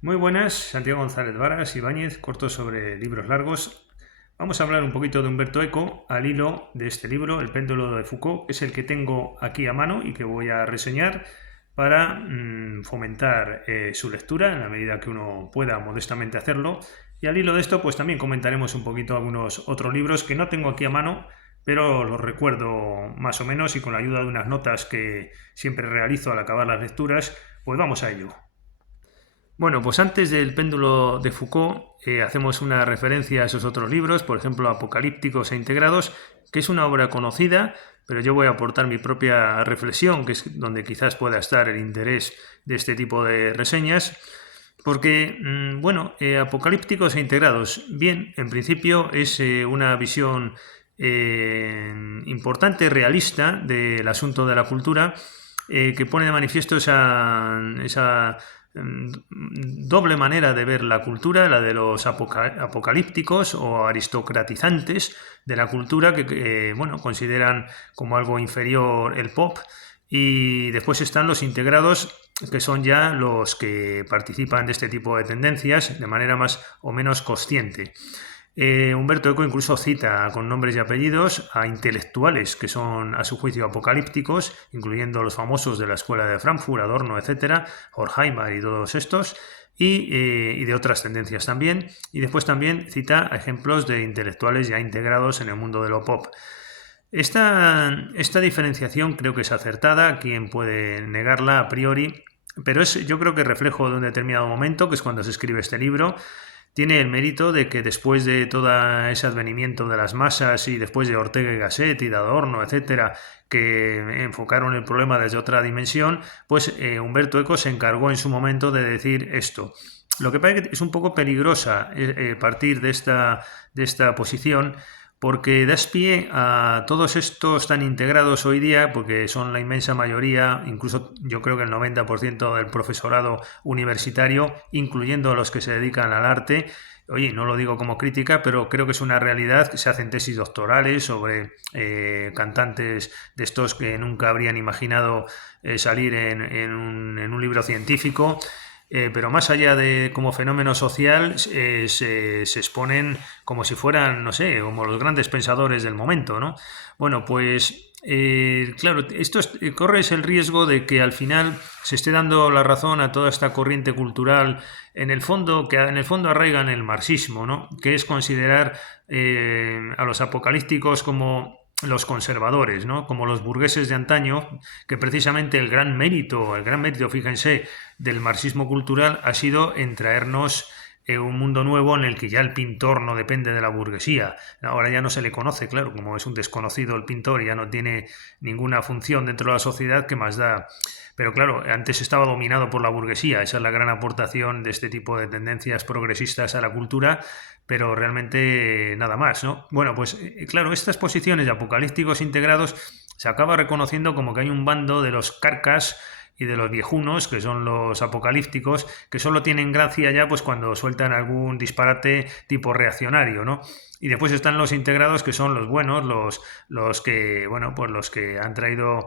Muy buenas, Santiago González Varas, Ibáñez, corto sobre libros largos. Vamos a hablar un poquito de Humberto Eco al hilo de este libro, El péndulo de Foucault, que es el que tengo aquí a mano y que voy a reseñar para fomentar su lectura en la medida que uno pueda modestamente hacerlo. Y al hilo de esto, pues también comentaremos un poquito algunos otros libros que no tengo aquí a mano, pero los recuerdo más o menos y con la ayuda de unas notas que siempre realizo al acabar las lecturas, pues vamos a ello. Bueno, pues antes del péndulo de Foucault hacemos una referencia a esos otros libros, por ejemplo, Apocalípticos e Integrados, que es una obra conocida, pero yo voy a aportar mi propia reflexión, que es donde quizás pueda estar el interés de este tipo de reseñas, porque, bueno, Apocalípticos e Integrados, bien, en principio es una visión importante, realista del asunto de la cultura, que pone de manifiesto esa doble manera de ver la cultura, la de los apocalípticos o aristocratizantes de la cultura que bueno, consideran como algo inferior el pop, y después están los integrados, que son ya los que participan de este tipo de tendencias de manera más o menos consciente. Humberto Eco incluso cita con nombres y apellidos a intelectuales que son a su juicio apocalípticos, incluyendo los famosos de la Escuela de Frankfurt, Adorno, etcétera, Horkheimer y todos estos, y de otras tendencias también. Y después también cita ejemplos de intelectuales ya integrados en el mundo de lo pop. Esta diferenciación creo que es acertada, quien puede negarla a priori, pero es yo creo que reflejo de un determinado momento, que es cuando se escribe este libro. Tiene el mérito de que después de todo ese advenimiento de las masas y después de Ortega y Gasset y de Adorno, etcétera, que enfocaron el problema desde otra dimensión, pues Humberto Eco se encargó en su momento de decir esto. Lo que pasa es que es un poco peligrosa partir de esta posición, porque das pie a todos estos tan integrados hoy día, porque son la inmensa mayoría, incluso yo creo que el 90% del profesorado universitario, incluyendo a los que se dedican al arte. Oye, no lo digo como crítica, pero creo que es una realidad que se hacen tesis doctorales sobre cantantes de estos que nunca habrían imaginado salir en un libro científico. Pero más allá de como fenómeno social, se exponen como si fueran, no sé, como los grandes pensadores del momento, ¿no? Bueno, pues claro, corres el riesgo de que al final se esté dando la razón a toda esta corriente cultural, en el fondo, que en el fondo arraiga en el marxismo, ¿no? Que es considerar a los apocalípticos como los conservadores, ¿no? Como los burgueses de antaño, que precisamente el gran mérito, fíjense, del marxismo cultural ha sido en traernos un mundo nuevo en el que ya el pintor no depende de la burguesía. Ahora ya no se le conoce, claro, como es un desconocido el pintor y ya no tiene ninguna función dentro de la sociedad, que más da. Pero claro, antes estaba dominado por la burguesía, esa es la gran aportación de este tipo de tendencias progresistas a la cultura, pero realmente nada más, ¿no? Bueno, pues claro, estas posiciones de apocalípticos integrados se acaba reconociendo como que hay un bando de los carcas y de los viejunos, que son los apocalípticos, que solo tienen gracia ya pues cuando sueltan algún disparate tipo reaccionario, ¿no? Y después están los integrados, que son los buenos, los que, bueno, pues los que han traído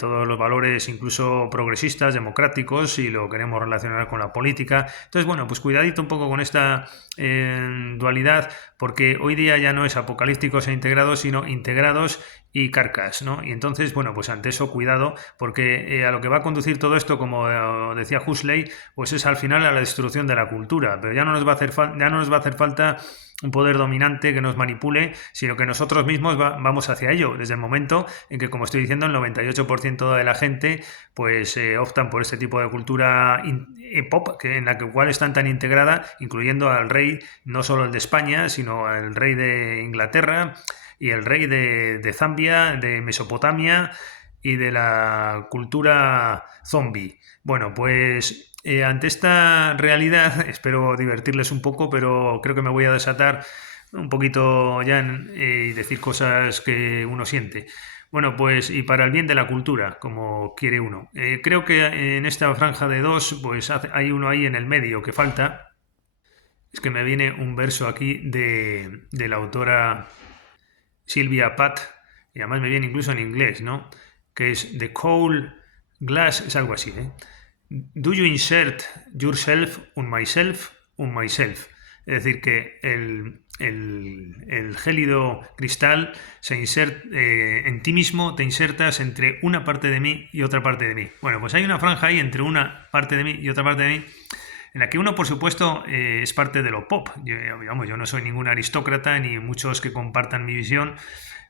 todos los valores incluso progresistas, democráticos, y lo queremos relacionar con la política. Entonces, bueno, pues cuidadito un poco con esta dualidad, porque hoy día ya no es apocalípticos e integrados, sino integrados y carcas, ¿no? Y entonces, bueno, pues ante eso cuidado, porque a lo que va a conducir todo esto, como decía Huxley, pues es al final a la destrucción de la cultura, pero ya no nos va a hacer, ya no nos va a hacer falta un poder dominante que nos manipule, sino que nosotros mismos vamos hacia ello, desde el momento en que, como estoy diciendo, el 98% de la gente pues optan por este tipo de cultura pop, en la cual están tan integrada, incluyendo al rey, no solo el de España, sino al rey de Inglaterra y el rey de Zambia, de Mesopotamia y de la cultura zombie. Bueno, pues ante esta realidad espero divertirles un poco, pero creo que me voy a desatar un poquito ya y decir cosas que uno siente. Bueno, pues y para el bien de la cultura, como quiere uno. Creo que en esta franja de dos, pues hay uno ahí en el medio que falta. Es que me viene un verso aquí de la autora Sylvia Plath, y además me viene incluso en inglés, ¿no? Que es The Coal Glass, es algo así, ¿eh? Do you insert yourself on myself on myself? Es decir, que el gélido cristal se inserta en ti mismo, te insertas entre una parte de mí y otra parte de mí. Bueno, pues hay una franja ahí entre una parte de mí y otra parte de mí, en la que uno, por supuesto, es parte de lo pop. Yo no soy ningún aristócrata ni muchos que compartan mi visión,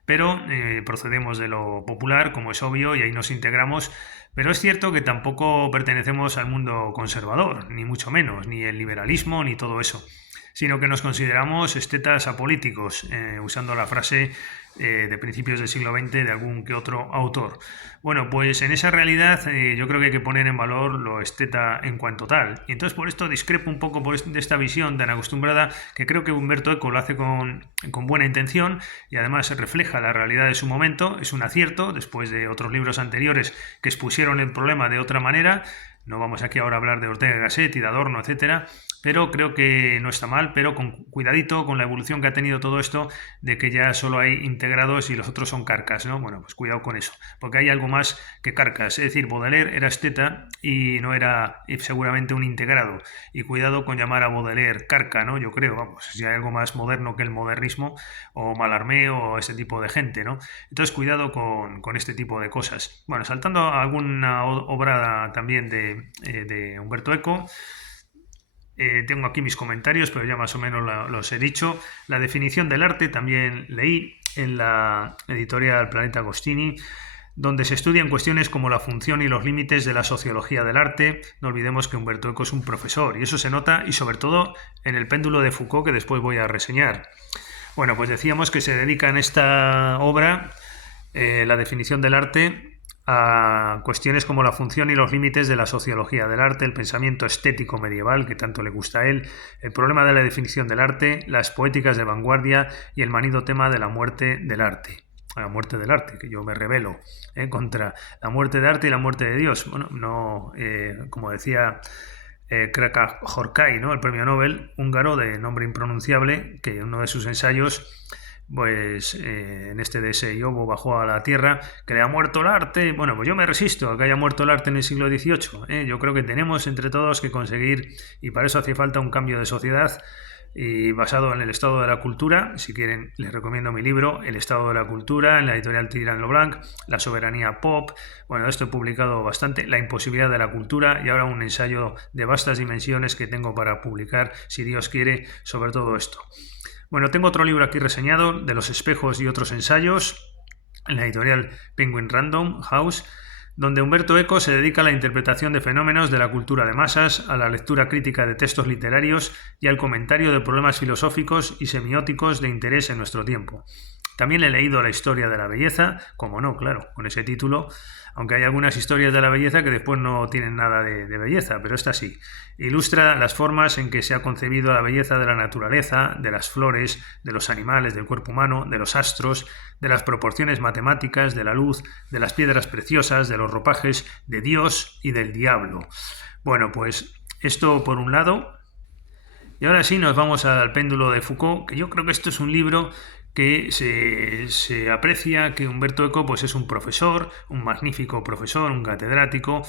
pero procedemos de lo popular, como es obvio, y ahí nos integramos. Pero es cierto que tampoco pertenecemos al mundo conservador, ni mucho menos, ni el liberalismo, ni todo eso, sino que nos consideramos estetas apolíticos, usando la frase de principios del siglo XX de algún que otro autor. Bueno, pues en esa realidad yo creo que hay que poner en valor lo esteta en cuanto tal. Y entonces por esto discrepo un poco de esta visión tan acostumbrada, que creo que Umberto Eco lo hace con buena intención y además refleja la realidad de su momento. Es un acierto, después de otros libros anteriores que expusieron el problema de otra manera. No vamos aquí ahora a hablar de Ortega y Gasset y de Adorno, etcétera, pero creo que no está mal, pero con cuidadito con la evolución que ha tenido todo esto, de que ya solo hay integrados y los otros son carcas, ¿no? Bueno, pues cuidado con eso, porque hay algo más que carcas. Es decir, Baudelaire era esteta y no era seguramente un integrado, y cuidado con llamar a Baudelaire carca, ¿no? Yo creo, vamos, si hay algo más moderno que el modernismo, o Mallarmé, o ese tipo de gente, ¿no? Entonces cuidado con este tipo de cosas. Bueno, saltando a alguna obra también de Umberto Eco. Tengo aquí mis comentarios, pero ya más o menos los he dicho. La definición del arte también leí en la editorial Planeta Agostini, donde se estudian cuestiones como la función y los límites de la sociología del arte. No olvidemos que Umberto Eco es un profesor, y eso se nota, y sobre todo en el péndulo de Foucault, que después voy a reseñar. Bueno, pues decíamos que se dedica en esta obra, la definición del arte, a cuestiones como la función y los límites de la sociología del arte, el pensamiento estético medieval, que tanto le gusta a él, el problema de la definición del arte, las poéticas de vanguardia y el manido tema de la muerte del arte. La muerte del arte, que yo me rebelo contra la muerte de arte y la muerte de Dios. Bueno, no, como decía Krakauer, ¿no? El premio Nobel húngaro de nombre impronunciable, que en uno de sus ensayos, pues en este de ese Yobo bajó a la tierra, que le ha muerto el arte. Bueno, pues yo me resisto a que haya muerto el arte en el siglo XVIII. Yo creo que tenemos entre todos que conseguir, y para eso hace falta un cambio de sociedad, y basado en el estado de la cultura. Si quieren, les recomiendo mi libro, El estado de la cultura, en la editorial Tirant lo Blanc, La soberanía pop. Bueno, esto he publicado bastante, La imposibilidad de la cultura, y ahora un ensayo de vastas dimensiones que tengo para publicar, si Dios quiere, sobre todo esto. Bueno, tengo otro libro aquí reseñado, De los espejos y otros ensayos, en la editorial Penguin Random House, donde Umberto Eco se dedica a la interpretación de fenómenos de la cultura de masas, a la lectura crítica de textos literarios y al comentario de problemas filosóficos y semióticos de interés en nuestro tiempo. También he leído La historia de la belleza, como no, claro, con ese título, aunque hay algunas historias de la belleza que después no tienen nada de belleza, pero esta sí. Ilustra las formas en que se ha concebido la belleza de la naturaleza, de las flores, de los animales, del cuerpo humano, de los astros, de las proporciones matemáticas, de la luz, de las piedras preciosas, de los ropajes, de Dios y del diablo. Bueno, pues esto por un lado. Y ahora sí nos vamos al péndulo de Foucault, que yo creo que esto es un libro que se aprecia que Umberto Eco pues es un profesor, un magnífico profesor, un catedrático,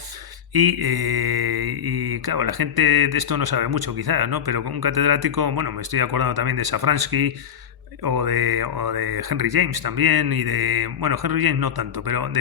y claro, la gente de esto no sabe mucho quizás, ¿no? Pero con un catedrático, bueno, me estoy acordando también de Safransky o de Henry James también, y bueno, Henry James no tanto, pero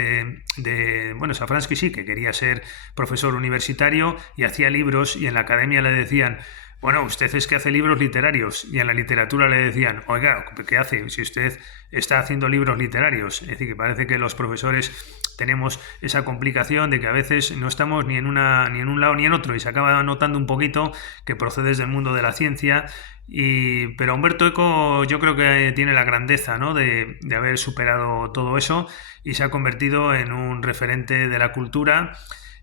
bueno, Safransky sí, que quería ser profesor universitario y hacía libros, y en la academia le decían: bueno, usted es que hace libros literarios, y en la literatura le decían: oiga, ¿qué hace si usted está haciendo libros literarios? Es decir, que parece que los profesores tenemos esa complicación de que a veces no estamos ni en un lado ni en otro, y se acaba notando un poquito que procedes del mundo de la ciencia. Pero Umberto Eco yo creo que tiene la grandeza, ¿no?, de haber superado todo eso y se ha convertido en un referente de la cultura,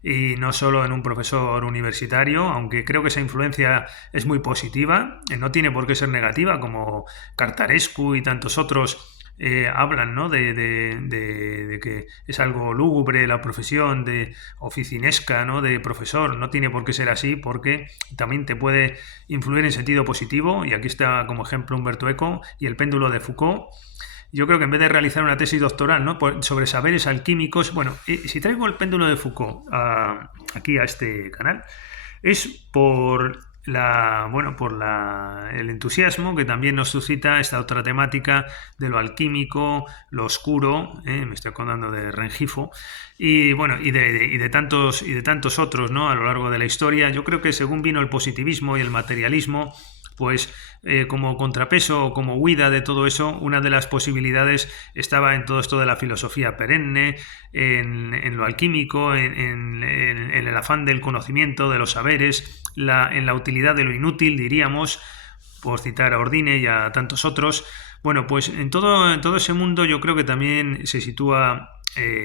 y no solo en un profesor universitario, aunque creo que esa influencia es muy positiva, no tiene por qué ser negativa, como Cartarescu y tantos otros hablan, ¿no?, de que es algo lúgubre la profesión de oficinesca, ¿no?, de profesor. No tiene por qué ser así, porque también te puede influir en sentido positivo, y aquí está como ejemplo Umberto Eco y el péndulo de Foucault. yo creo que en vez de realizar una tesis doctoral, ¿no?, sobre saberes alquímicos, bueno, si traigo el péndulo de Foucault aquí a este canal, es por el entusiasmo que también nos suscita esta otra temática de lo alquímico, lo oscuro, me estoy acordando de Rengifo, y bueno, y de tantos otros, ¿no?, a lo largo de la historia. Yo creo que según vino el positivismo y el materialismo, pues como contrapeso o como huida de todo eso, una de las posibilidades estaba en todo esto de la filosofía perenne, en lo alquímico, en el afán del conocimiento, de los saberes, en la utilidad de lo inútil, diríamos, por citar a Ordine y a tantos otros. Bueno, pues en todo ese mundo yo creo que también se sitúa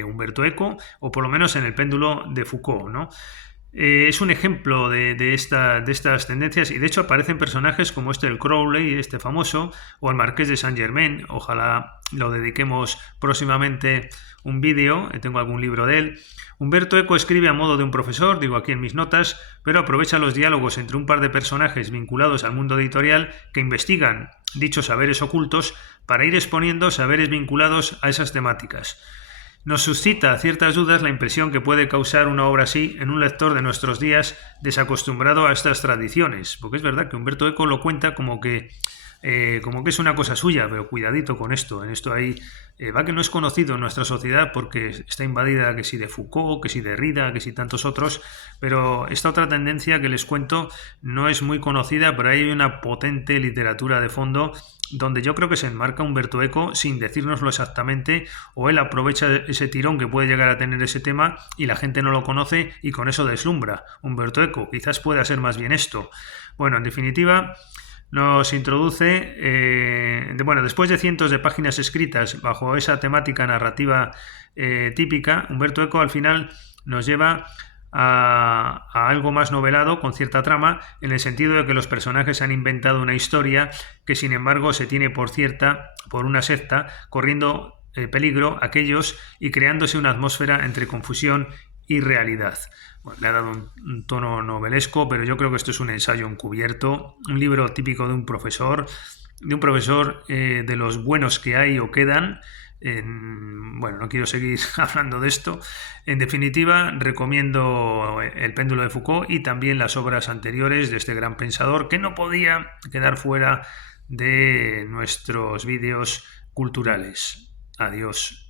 Umberto Eco, o por lo menos en el péndulo de Foucault, ¿no? Es un ejemplo de estas tendencias, y de hecho aparecen personajes como el Crowley, este famoso, o el Marqués de Saint-Germain. Ojalá lo dediquemos próximamente un vídeo, tengo algún libro de él. Umberto Eco escribe a modo de un profesor, digo aquí en mis notas, pero aprovecha los diálogos entre un par de personajes vinculados al mundo editorial que investigan dichos saberes ocultos para ir exponiendo saberes vinculados a esas temáticas. Nos suscita ciertas dudas la impresión que puede causar una obra así en un lector de nuestros días desacostumbrado a estas tradiciones, porque es verdad que Umberto Eco lo cuenta como que es una cosa suya, pero cuidadito con esto. En esto hay va que no es conocido en nuestra sociedad porque está invadida que si de Foucault, que si de Derrida, que si tantos otros, pero esta otra tendencia que les cuento no es muy conocida, pero hay una potente literatura de fondo donde yo creo que se enmarca Umberto Eco sin decírnoslo exactamente, o él aprovecha ese tirón que puede llegar a tener ese tema y la gente no lo conoce y con eso deslumbra. Umberto Eco, quizás pueda ser más bien esto. Bueno, en definitiva, nos introduce, después de cientos de páginas escritas bajo esa temática narrativa típica, Umberto Eco al final nos lleva a algo más novelado, con cierta trama, en el sentido de que los personajes han inventado una historia que sin embargo se tiene por cierta por una secta, corriendo peligro aquellos y creándose una atmósfera entre confusión y realidad. Bueno, le ha dado un tono novelesco, pero yo creo que esto es un ensayo encubierto, un libro típico de un profesor de los buenos que hay o quedan. Bueno, no quiero seguir hablando de esto. En definitiva, recomiendo El péndulo de Foucault y también las obras anteriores de este gran pensador que no podía quedar fuera de nuestros vídeos culturales. Adiós.